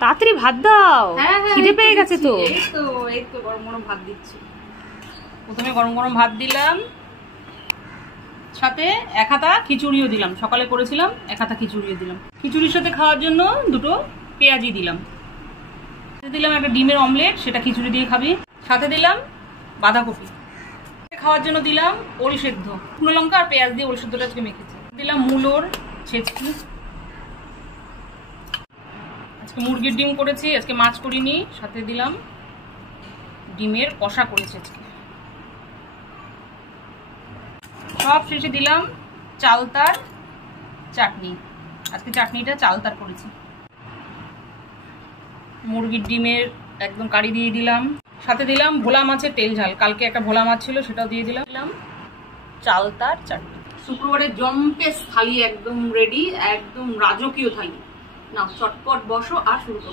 তাড়াতাড়ি ভাত দাও, খিদে পেয়ে গেছে তো। এই তো গরম গরম ভাত দিচ্ছি। প্রথমে গরম গরম ভাত দিলাম, সাথে এক হাতা খিচুড়িও দিলাম। সকালে করেছিলাম, এক হাতা খিচুড়িও দিলাম। খিচুড়ির সাথে খাওয়ার জন্য দুটো পেঁয়াজি দিলাম। দিলাম একটা ডিমের অমলেট, সেটা খিচুড়ি দিয়ে খাবি। সাথে দিলাম বাঁধাকপি। খাওয়ার জন্য দিলাম ওল সেদ্ধ, শুকনো লঙ্কা আর পেঁয়াজ দিয়ে ওল সেদ্ধটা আজকে মেখেছি। দিলাম মূলোর ছেঁচকি। আজকে মুরগির ডিম করেছি, আজকে মাছ করিনি। সাথে দিলাম ডিমের কষা করেছি আজকে। সব শেষে দিলাম চালতার চাটনি। আজকে চাটনিটা চালতার করেছি। মুরগির ডিমের একদম কারি দিয়ে দিলাম। সাথে দিলাম ভোলা মাছের তেল ঝাল, কালকে একটা ভোলা মাছ ছিল, সেটাও দিয়ে দিলাম। চালতার চাটনি। শুক্রবারের জম্পেশ থালি একদম রেডি, একদম রাজকীয় থালি। না চটপট বসো আর শুরু করো।